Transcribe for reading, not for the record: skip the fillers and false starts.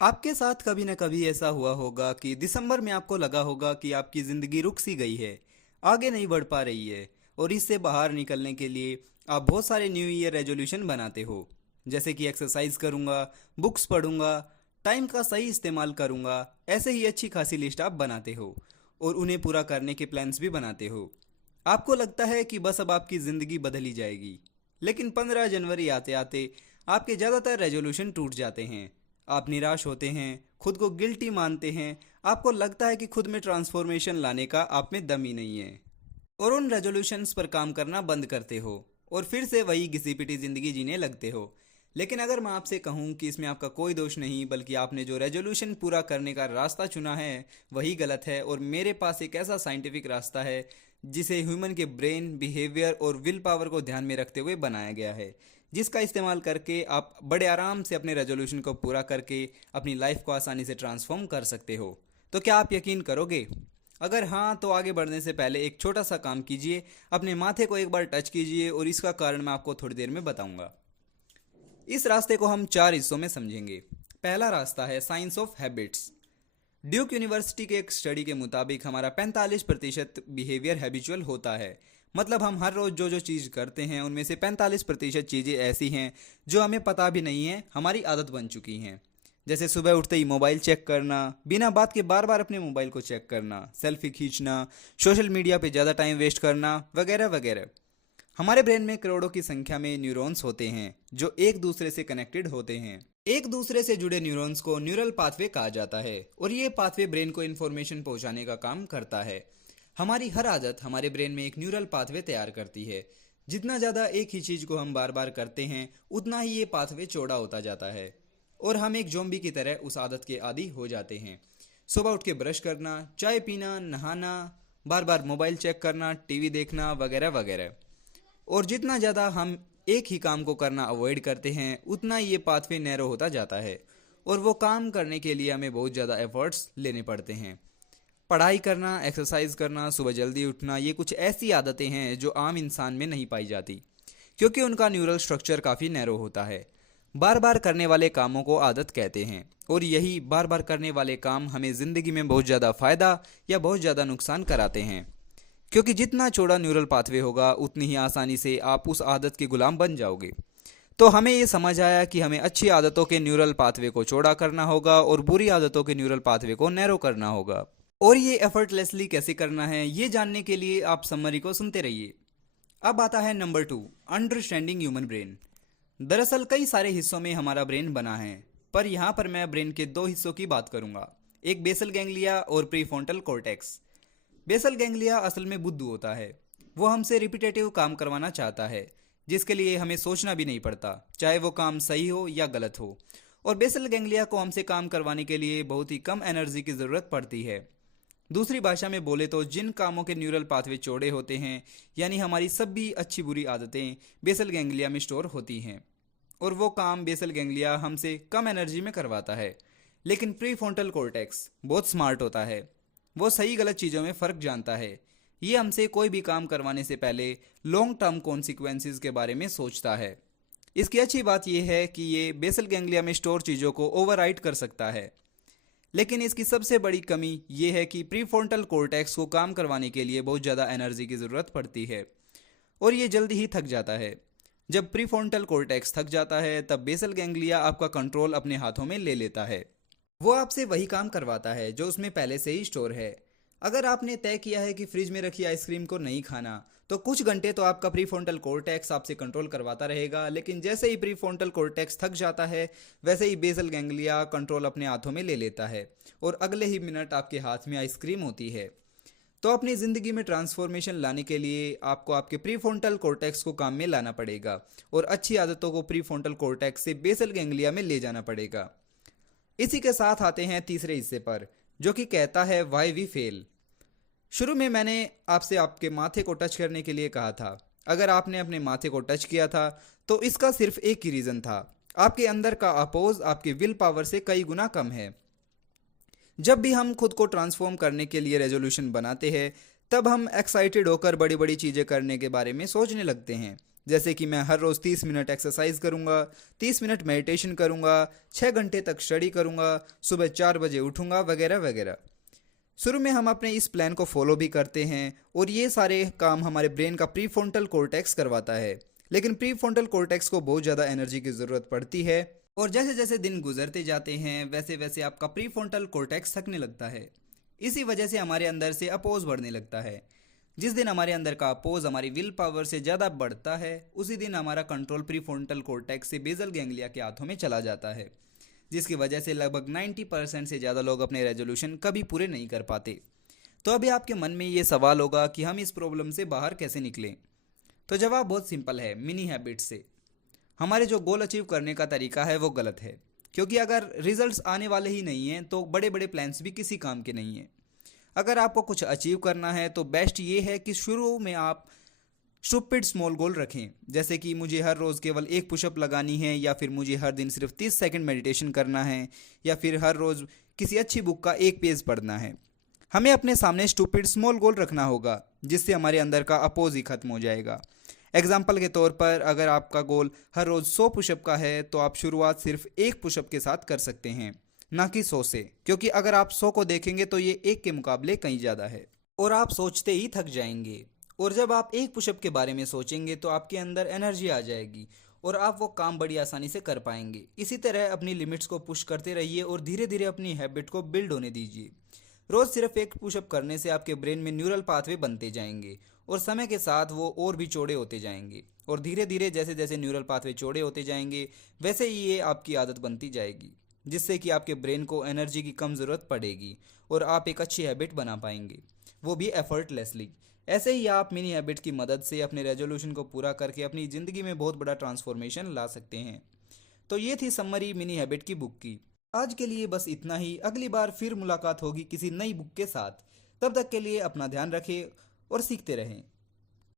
आपके साथ कभी ना कभी ऐसा हुआ होगा कि दिसंबर में आपको लगा होगा कि आपकी ज़िंदगी रुक सी गई है, आगे नहीं बढ़ पा रही है। और इससे बाहर निकलने के लिए आप बहुत सारे न्यू ईयर रेजोल्यूशन बनाते हो, जैसे कि एक्सरसाइज करूँगा, बुक्स पढ़ूंगा, टाइम का सही इस्तेमाल करूँगा। ऐसे ही अच्छी खासी लिस्ट आप बनाते हो और उन्हें पूरा करने के प्लान्स भी बनाते हो। आपको लगता है कि बस अब आपकी ज़िंदगी बदल ही जाएगी, लेकिन 15 जनवरी आते आते आपके ज़्यादातर रेजोल्यूशन टूट जाते हैं। आप निराश होते हैं, खुद को गिल्टी मानते हैं, आपको लगता है कि खुद में ट्रांसफॉर्मेशन लाने का आप में दम ही नहीं है और उन रेजोल्यूशंस पर काम करना बंद करते हो और फिर से वही घिसी पिटी ज़िंदगी जीने लगते हो। लेकिन अगर मैं आपसे कहूँ कि इसमें आपका कोई दोष नहीं, बल्कि आपने जो रेजोल्यूशन पूरा करने का रास्ता चुना है वही गलत है, और मेरे पास एक ऐसा साइंटिफिक रास्ता है जिसे ह्यूमन के ब्रेन, बिहेवियर और विल पावर को ध्यान में रखते हुए बनाया गया है, जिसका इस्तेमाल करके आप बड़े आराम से अपने रेजोल्यूशन को पूरा करके अपनी लाइफ को आसानी से ट्रांसफॉर्म कर सकते हो। तो क्या आप यकीन करोगे? अगर हाँ, तो आगे बढ़ने से पहले एक छोटा सा काम कीजिए, अपने माथे को एक बार टच कीजिए, और इसका कारण मैं आपको थोड़ी देर में बताऊंगा। इस रास्ते को हम 4 हिस्सों में समझेंगे। पहला रास्ता है science of habits. Duke university के एक स्टडी के मुताबिक हमारा 45% बिहेवियर हैबिचुअल होता है। मतलब हम हर रोज जो जो चीज़ करते हैं उनमें से 45% चीज़ें ऐसी हैं जो हमें पता भी नहीं है, हमारी आदत बन चुकी हैं। जैसे सुबह उठते ही मोबाइल चेक करना, बिना बात के बार बार अपने मोबाइल को चेक करना, सेल्फी खींचना, सोशल मीडिया पे ज़्यादा टाइम वेस्ट करना, वगैरह वगैरह। हमारे ब्रेन में करोड़ों की संख्या में न्यूरॉन्स होते हैं जो एक दूसरे से कनेक्टेड होते हैं। एक दूसरे से जुड़े न्यूरॉन्स को न्यूरल पाथवे कहा जाता है, और ये पाथवे ब्रेन को इन्फॉर्मेशन पहुंचाने का काम करता है। हमारी हर आदत हमारे ब्रेन में एक न्यूरल पाथवे तैयार करती है। जितना ज़्यादा एक ही चीज़ को हम बार बार करते हैं, उतना ही ये पाथवे चौड़ा होता जाता है और हम एक जोम्बी की तरह उस आदत के आदी हो जाते हैं। सुबह उठ के ब्रश करना, चाय पीना, नहाना, बार बार मोबाइल चेक करना, टीवी देखना, वगैरह वगैरह। और जितना ज़्यादा हम एक ही काम को करना अवॉइड करते हैं, उतना ही ये पाथवे नैरो होता जाता है, और वो काम करने के लिए हमें बहुत ज़्यादा एफर्ट्स लेने पड़ते हैं। पढ़ाई करना, एक्सरसाइज करना, सुबह जल्दी उठना, ये कुछ ऐसी आदतें हैं जो आम इंसान में नहीं पाई जाती, क्योंकि उनका न्यूरल स्ट्रक्चर काफ़ी नैरो होता है। बार बार करने वाले कामों को आदत कहते हैं, और यही बार बार करने वाले काम हमें ज़िंदगी में बहुत ज़्यादा फ़ायदा या बहुत ज़्यादा नुकसान कराते हैं। क्योंकि जितना चौड़ा न्यूरल पाथवे होगा, उतनी ही आसानी से आप उस आदत के गुलाम बन जाओगे। तो हमें ये समझ आया कि हमें अच्छी आदतों के न्यूरल पाथवे को चौड़ा करना होगा और बुरी आदतों के न्यूरल पाथवे को नैरो करना होगा। और ये एफर्टलेसली कैसे करना है, ये जानने के लिए आप समरी को सुनते रहिए। अब आता है नंबर 2, अंडरस्टैंडिंग ह्यूमन ब्रेन। दरअसल कई सारे हिस्सों में हमारा ब्रेन बना है, पर यहाँ पर मैं ब्रेन के 2 हिस्सों की बात करूंगा, एक बेसल गैंग्लिया और प्रीफ्रंटल कॉर्टेक्स। बेसल गैंग्लिया असल में बुद्धू होता है। वो हमसे रिपीटेटिव काम करवाना चाहता है, जिसके लिए हमें सोचना भी नहीं पड़ता, चाहे वो काम सही हो या गलत हो। और बेसल गैंग्लिया को हमसे काम करवाने के लिए बहुत ही कम एनर्जी की ज़रूरत पड़ती है। दूसरी भाषा में बोले तो जिन कामों के न्यूरल पाथवे चौड़े होते हैं, यानी हमारी सभी अच्छी बुरी आदतें बेसल गैंग्लिया में स्टोर होती हैं, और वो काम बेसल गैंग्लिया हमसे कम एनर्जी में करवाता है। लेकिन प्रीफ्रंटल कॉर्टेक्स बहुत स्मार्ट होता है। वो सही गलत चीज़ों में फ़र्क जानता है। ये हमसे कोई भी काम करवाने से पहले लॉन्ग टर्म कॉन्सिक्वेंसेस के बारे में सोचता है। इसकी अच्छी बात यह है कि ये बेसल गैंग्लिया में स्टोर चीज़ों को ओवरराइड कर सकता है। लेकिन इसकी सबसे बड़ी कमी ये है कि प्रीफ्रंटल कॉर्टेक्स को काम करवाने के लिए बहुत ज़्यादा एनर्जी की ज़रूरत पड़ती है, और ये जल्दी ही थक जाता है। जब प्रीफ्रंटल कॉर्टेक्स थक जाता है, तब बेसल गैंग्लिया आपका कंट्रोल अपने हाथों में ले लेता है। वो आपसे वही काम करवाता है जो उसमें पहले से ही स्टोर है। अगर आपने तय किया है कि फ्रिज में रखी आइसक्रीम को नहीं खाना, तो कुछ घंटे तो आपका प्रीफ्रंटल कॉर्टेक्स आपसे कंट्रोल करवाता रहेगा, लेकिन जैसे ही प्रीफ्रंटल कॉर्टेक्स थक जाता है, वैसे ही बेसल गैंग्लिया कंट्रोल अपने हाथों में ले लेता है, और अगले ही मिनट आपके हाथ में आइसक्रीम होती है। तो अपनी ज़िंदगी में ट्रांसफॉर्मेशन लाने के लिए आपको आपके प्रीफ्रंटल कॉर्टेक्स को काम में लाना पड़ेगा, और अच्छी आदतों को प्रीफ्रंटल कॉर्टेक्स से बेसल गैंग्लिया में ले जाना पड़ेगा। इसी के साथ आते हैं तीसरे हिस्से पर, जो कि कहता है व्हाई वी फेल। शुरू में मैंने आपसे आपके माथे को टच करने के लिए कहा था। अगर आपने अपने माथे को टच किया था, तो इसका सिर्फ एक ही रीज़न था, आपके अंदर का अपोज आपके विल पावर से कई गुना कम है। जब भी हम खुद को ट्रांसफॉर्म करने के लिए रेजोल्यूशन बनाते हैं, तब हम एक्साइटेड होकर बड़ी बड़ी चीज़ें करने के बारे में सोचने लगते हैं, जैसे कि मैं हर रोज़ 30 मिनट एक्सरसाइज करूँगा, 30 मिनट मेडिटेशन करूँगा, 6 घंटे तक स्टडी करूँगा, सुबह 4 बजे उठूँगा वगैरह वगैरह। शुरू में हम अपने इस प्लान को फॉलो भी करते हैं और ये सारे काम हमारे ब्रेन का प्रीफ्रंटल कॉर्टेक्स करवाता है। लेकिन प्रीफ्रंटल कॉर्टेक्स को बहुत ज़्यादा एनर्जी की ज़रूरत पड़ती है और जैसे जैसे दिन गुजरते जाते हैं वैसे वैसे आपका प्रीफ्रंटल कॉर्टेक्स थकने लगता है। इसी वजह से हमारे अंदर से अपोज बढ़ने लगता है। जिस दिन हमारे अंदर का अपोज हमारी विल पावर से ज़्यादा बढ़ता है उसी दिन हमारा कंट्रोल प्रीफ्रंटल कॉर्टेक्स से बेसल गैंग्लिया के हाथों में चला जाता है, जिसकी वजह से लगभग 90% से ज़्यादा लोग अपने रेजोल्यूशन कभी पूरे नहीं कर पाते। तो अभी आपके मन में ये सवाल होगा कि हम इस प्रॉब्लम से बाहर कैसे निकलें। तो जवाब बहुत सिंपल है, मिनी हैबिट से। हमारे जो गोल अचीव करने का तरीका है वो गलत है, क्योंकि अगर रिजल्ट्स आने वाले ही नहीं हैं तो बड़े बड़े प्लान्स भी किसी काम के नहीं हैं। अगर आपको कुछ अचीव करना है तो बेस्ट ये है कि शुरू में आप स्टूपिड स्मॉल गोल रखें, जैसे कि मुझे हर रोज़ केवल 1 पुशअप लगानी है, या फिर मुझे हर दिन सिर्फ 30 सेकंड मेडिटेशन करना है, या फिर हर रोज़ किसी अच्छी बुक का 1 पेज पढ़ना है। हमें अपने सामने स्टूपिड स्मॉल गोल रखना होगा जिससे हमारे अंदर का अपोज ही खत्म हो जाएगा। एग्जाम्पल के तौर पर अगर आपका गोल हर रोज़ 100 पुशअप का है तो आप शुरुआत सिर्फ 1 पुशअप के साथ कर सकते हैं, ना कि 100 से, क्योंकि अगर आप 100 को देखेंगे तो ये 1 के मुकाबले कहीं ज़्यादा है और आप सोचते ही थक जाएंगे। और जब आप 1 पुशअप के बारे में सोचेंगे तो आपके अंदर एनर्जी आ जाएगी और आप वो काम बड़ी आसानी से कर पाएंगे। इसी तरह अपनी लिमिट्स को पुश करते रहिए और धीरे धीरे अपनी हैबिट को बिल्ड होने दीजिए। रोज़ सिर्फ 1 पुशअप करने से आपके ब्रेन में न्यूरल पाथवे बनते जाएंगे और समय के साथ वो और भी चौड़े होते जाएंगे और धीरे धीरे जैसे जैसे न्यूरल पाथवे चौड़े होते जाएंगे वैसे ही ये आपकी आदत बनती जाएगी, जिससे कि आपके ब्रेन को एनर्जी की कम ज़रूरत पड़ेगी और आप एक अच्छी हैबिट बना पाएंगे, वो भी एफर्टलेसली। ऐसे ही आप मिनी हैबिट की मदद से अपने रेजोल्यूशन को पूरा करके अपनी ज़िंदगी में बहुत बड़ा ट्रांसफॉर्मेशन ला सकते हैं। तो ये थी समरी मिनी हैबिट की बुक की। आज के लिए बस इतना ही। अगली बार फिर मुलाकात होगी किसी नई बुक के साथ। तब तक के लिए अपना ध्यान रखें और सीखते रहें।